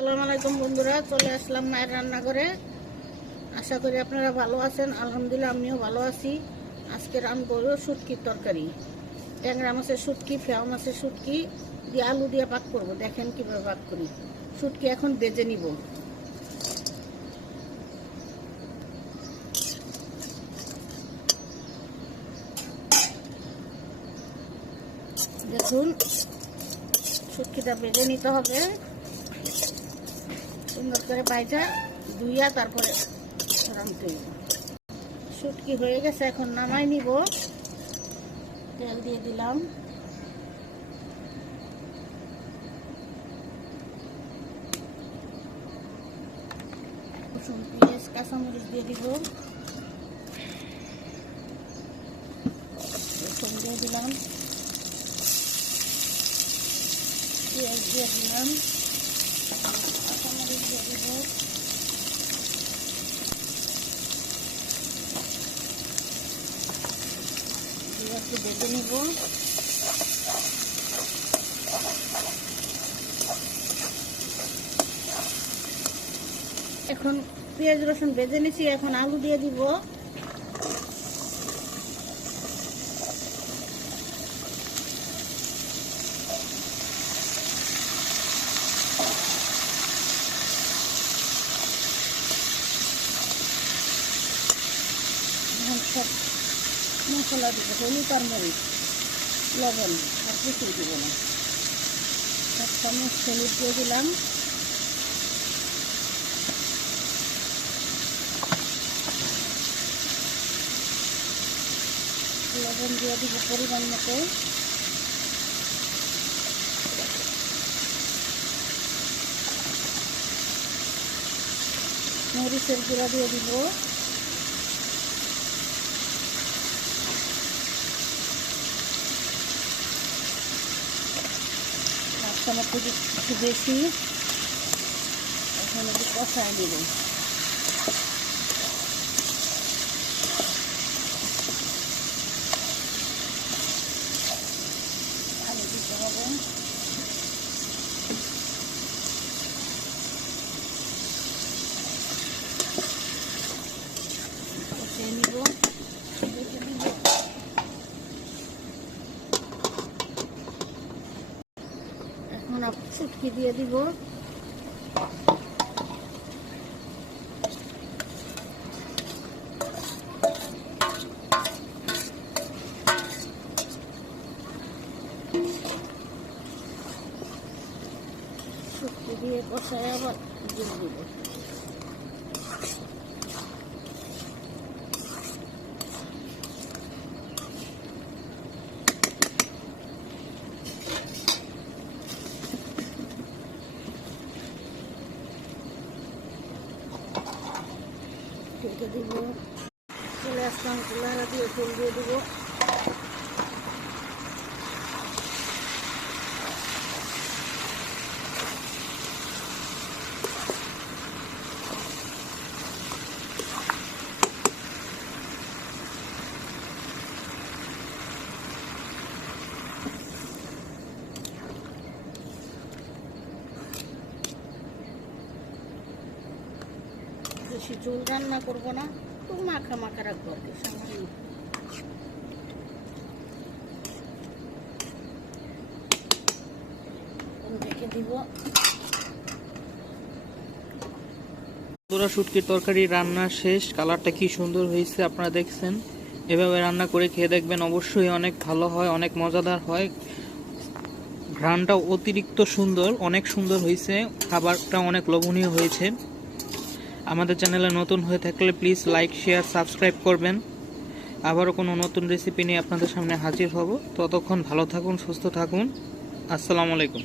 আসসালামু আলাইকুম বন্ধুরা, চলে আসলাম মায়ের রান্নাঘরে। আশা করি আপনারা ভালো আছেন। আলহামদুলিল্লাহ আমিও ভালো আছি। আজকে রান্না করবো শুটকির তরকারি। ট্যাংরা মাছের শুটকি, ফেয়া মাছের শুটকি দিয়ে আলু দিয়ে পাক করবো। দেখেন কিভাবে পাক করি। শুটকি এখন বেজে নিব। দেখুন, শুটকিটা বেজে নিতে হবে সুন্দর করে, ভাজা ধুইয়া তারপরে রাঁধতে হইব। শুটকি হয়ে গেছে, এখন নামাই নিব। তেল দিয়ে দিলাম, রসুন পেঁয়াজ কাঁচামরিচ দিয়ে দিব, রসুন দিয়ে দিলাম, পেঁয়াজ দিয়ে দিলাম, কাঁচামরিচ দিয়ে দিব, দিয়ে একটু বেজে নিব। এখন পেঁয়াজ রসুন ভেজে নিছি, এখন আলু দিয়ে দিব। সব মশলা দিব, হলুদ আর মরিচ, লবণ আর কিছুই দিব না। 1 চামচ হলুদ দিয়ে দিলাম, লবণ দিয়ে দিব পরিমাণ মতো, মরিচের গুঁড়া দিয়ে দিব, টমেটো একটু বেশি, এখন একটু কষায় দিব। আলু দিতে হবে, কষিয়ে নিব, দেখে দিব। এখন শুটকি দিয়ে দিব, শুটকি দিয়ে কষায় আবার দিয়ে দিব। ঢেকে দিব, চলে আসলাম কুলারা দিয়ে ফুল দিয়ে দিব। বেশি ঝোল রান্না করবো না, খুব মাখা মাখা রাখবো আর কি, সামান্য। রেখে দিব। শুটকির তরকারি রান্না শেষ। কালারটা কি সুন্দর হয়েছে আপনারা দেখছেন। এভাবে রান্না করে খেয়ে দেখবেন, অবশ্যই অনেক ভালো হয়, অনেক মজাদার হয়। ঘ্রাণটা অতিরিক্ত সুন্দর, অনেক সুন্দর হয়েছে। খাবারটা অনেক লোভনীয় হয়েছে। আমাদের চ্যানেলে নতুন হয়ে থাকলে প্লিজ লাইক, শেয়ার, সাবস্ক্রাইব করবেন। আবারও কোনো নতুন রেসিপি নিয়ে আপনাদের সামনে হাজির হব। ততক্ষণ ভালো থাকুন, সুস্থ থাকুন। আসসালামু আলাইকুম।